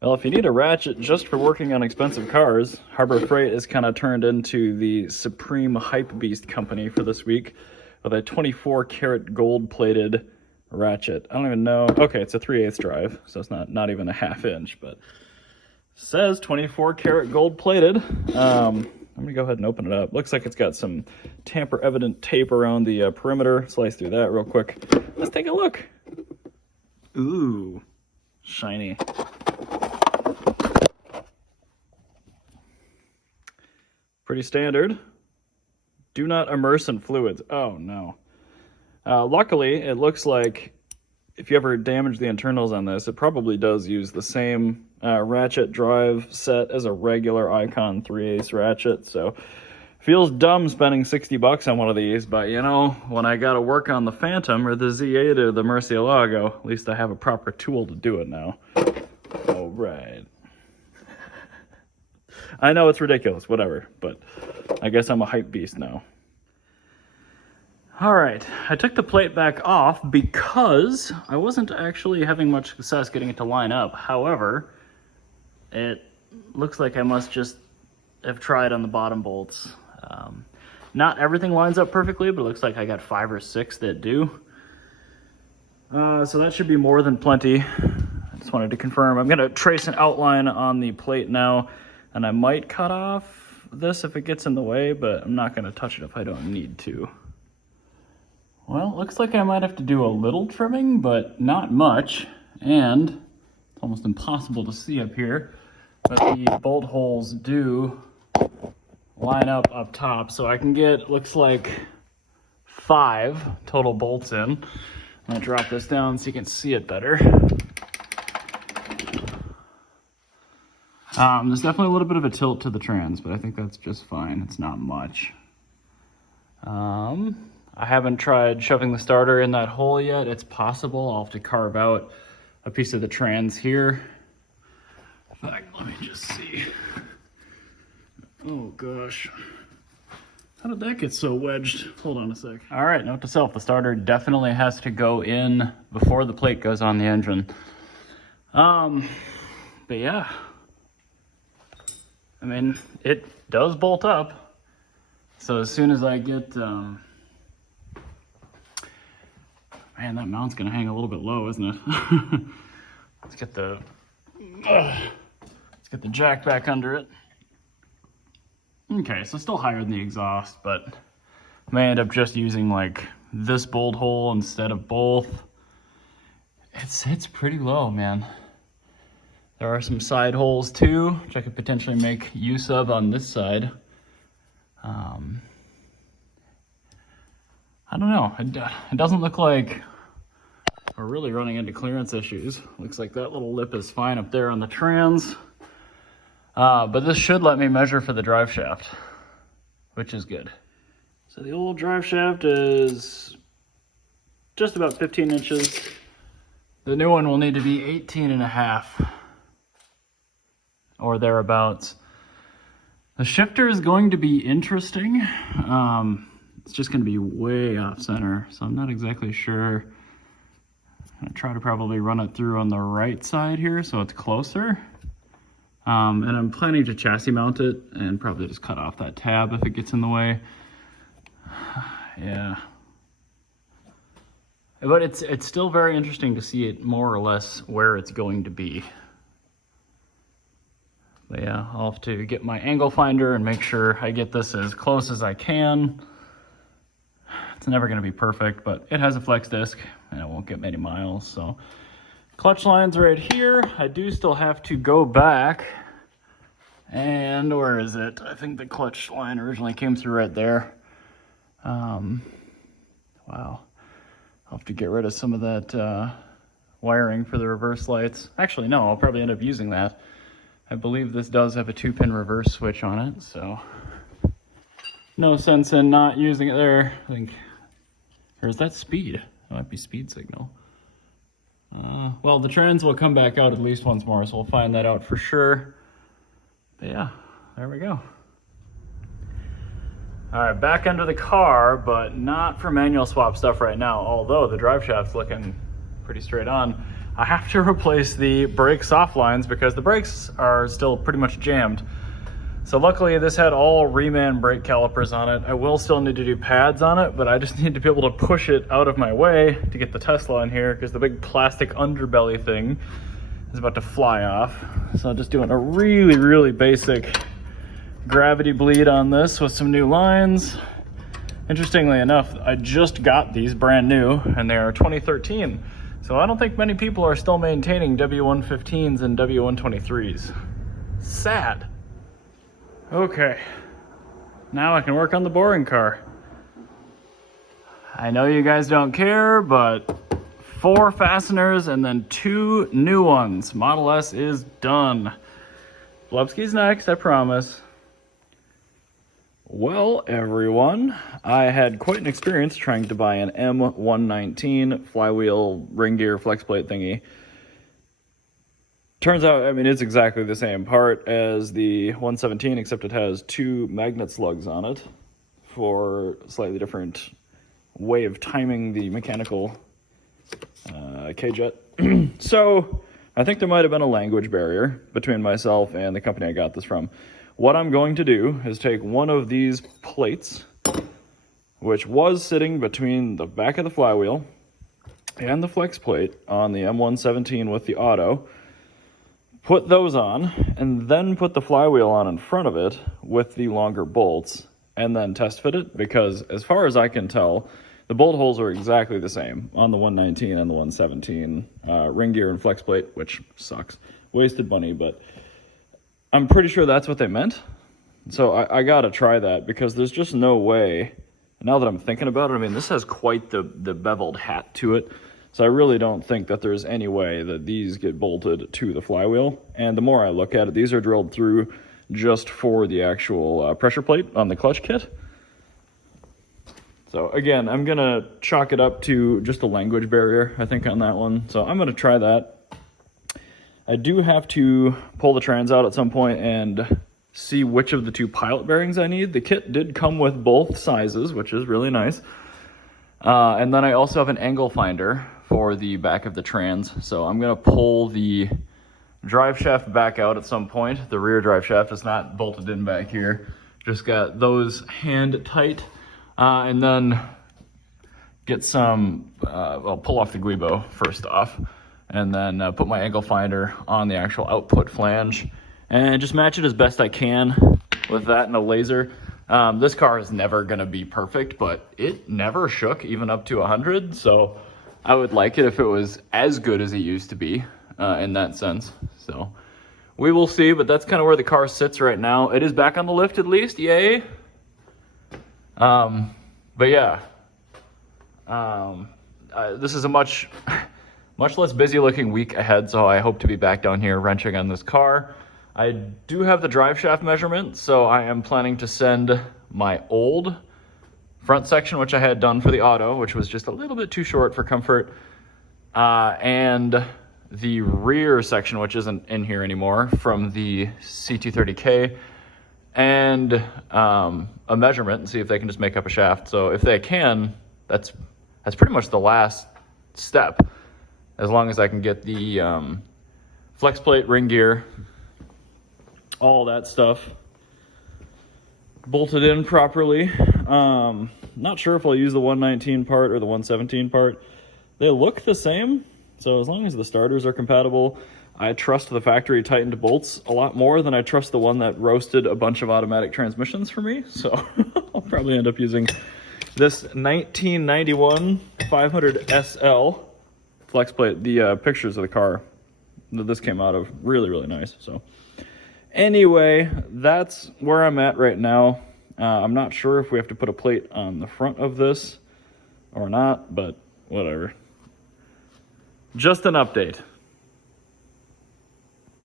Well, if you need a ratchet just for working on expensive cars, Harbor Freight is kind of turned into the supreme hype beast company for this week with a 24 karat gold plated ratchet. I don't even know. Okay, it's a 3/8 drive, so it's not even a half inch, but says 24 karat gold plated. Let me go ahead and open it up. Looks like it's got some tamper evident tape around the perimeter. Slice through that real quick. Let's take a look. Ooh, shiny. Pretty standard. Do not immerse in fluids. Oh no. Luckily, it looks like if you ever damage the internals on this, it probably does use the same ratchet drive set as a regular Icon 3/8 ratchet. So feels dumb spending $60 on one of these, but you know, when I gotta work on the Phantom or the Z8 or the Murcielago, at least I have a proper tool to do it now. All right. I know it's ridiculous, whatever, but I guess I'm a hype beast now. All right, I took the plate back off because I wasn't actually having much success getting it to line up. However, it looks like I must just have tried on the bottom bolts. Not everything lines up perfectly, but it looks like I got 5 or 6 that do. So that should be more than plenty. I just wanted to confirm. I'm gonna trace an outline on the plate now, and I might cut off this if it gets in the way, but I'm not gonna touch it if I don't need to. Well, it looks like I might have to do a little trimming, but not much. And it's almost impossible to see up here, but the bolt holes do line up top. So I can get, looks like 5 total bolts in. I'm gonna drop this down so you can see it better. There's definitely a little bit of a tilt to the trans, but I think that's just fine. It's not much. I haven't tried shoving the starter in that hole yet. It's possible. I'll have to carve out a piece of the trans here. In fact, let me just see. Oh gosh. How did that get so wedged? Hold on a sec. All right, note to self, the starter definitely has to go in before the plate goes on the engine. But yeah. I mean, it does bolt up. So as soon as I get, man, that mount's gonna hang a little bit low, isn't it? Let's get the jack back under it. Okay, so still higher than the exhaust, but I may end up just using like this bolt hole instead of both. It's pretty low, man. There are some side holes too, which I could potentially make use of on this side. I don't know, it doesn't look like we're really running into clearance issues. Looks like that little lip is fine up there on the trans. But this should let me measure for the drive shaft, which is good. So the old drive shaft is just about 15 inches. The new one will need to be 18.5 or thereabouts. The shifter is going to be interesting. It's just going to be way off center, so I'm not exactly sure. I'm going to try to probably run it through on the right side here so it's closer. And I'm planning to chassis mount it and probably just cut off that tab if it gets in the way. Yeah. But it's still very interesting to see it more or less where it's going to be. But yeah, I'll have to get my angle finder and make sure I get this as close as I can. It's never gonna be perfect, but it has a flex disc and it won't get many miles, so. Clutch line's right here. I do still have to go back. And where is it? I think the clutch line originally came through right there. Wow. I'll have to get rid of some of that wiring for the reverse lights. Actually, no, I'll probably end up using that. I believe this does have a 2-pin reverse switch on it, so no sense in not using it there. I think, or is that speed? That might be speed signal. Well, the trans will come back out at least once more, so we'll find that out for sure. But yeah, there we go. All right, back under the car, but not for manual swap stuff right now, although the drive shaft's looking pretty straight on. I have to replace the brake soft lines because the brakes are still pretty much jammed. So luckily this had all reman brake calipers on it. I will still need to do pads on it, but I just need to be able to push it out of my way to get the Tesla in here because the big plastic underbelly thing is about to fly off. So I'm just doing a really, really basic gravity bleed on this with some new lines. Interestingly enough, I just got these brand new and they are 2013. So I don't think many people are still maintaining W115s and W123s. Sad. Okay, now I can work on the boring car. I know you guys don't care, but 4 fasteners and then 2 new ones. Model S is done. Blubzki's next, I promise. Well, everyone, I had quite an experience trying to buy an M119 flywheel ring gear flex plate thingy. Turns out, I mean, it's exactly the same part as the 117, except it has 2 magnet slugs on it for a slightly different way of timing the mechanical K-jet. So I think there might have been a language barrier between myself and the company I got this from. What I'm going to do is take one of these plates, which was sitting between the back of the flywheel and the flex plate on the M117 with the auto, put those on, and then put the flywheel on in front of it with the longer bolts, and then test fit it, because as far as I can tell, the bolt holes are exactly the same on the 119 and the 117 ring gear and flex plate, which sucks. Wasted money, but I'm pretty sure that's what they meant. So I gotta try that, because there's just no way, now that I'm thinking about it, I mean, this has quite the beveled hat to it. So I really don't think that there's any way that these get bolted to the flywheel. And the more I look at it, these are drilled through just for the actual pressure plate on the clutch kit. So again, I'm gonna chalk it up to just a language barrier, I think, on that one. So I'm gonna try that. I do have to pull the trans out at some point and see which of the 2 pilot bearings I need. The kit did come with both sizes, which is really nice. And then I also have an angle finder for the back of the trans. So I'm gonna pull the drive shaft back out at some point. The rear drive shaft is not bolted in back here. Just got those hand tight. And then get some, I'll pull off the guibo first off, and then put my angle finder on the actual output flange and just match it as best I can with that and a laser. This car is never gonna be perfect, but it never shook even up to 100. So I would like it if it was as good as it used to be in that sense. So we will see, but that's kind of where the car sits right now. It is back on the lift at least, yay. But yeah, this is a much less busy looking week ahead, so I hope to be back down here wrenching on this car. I do have the drive shaft measurement, so I am planning to send my old front section, which I had done for the auto, which was just a little bit too short for comfort, and the rear section, which isn't in here anymore, from the C230K, and a measurement and see if they can just make up a shaft. So if they can, that's pretty much the last step, as long as I can get the flex plate, ring gear, all that stuff bolted in properly. Not sure if I'll use the 119 part or the 117 part. They look the same, so as long as the starters are compatible, I trust the factory tightened bolts a lot more than I trust the one that roasted a bunch of automatic transmissions for me. So I'll probably end up using this 1991 500 SL flex plate. The pictures of the car that this came out of, really, really nice. So anyway, that's where I'm at right now. I'm not sure if we have to put a plate on the front of this or not, but whatever. Just an update.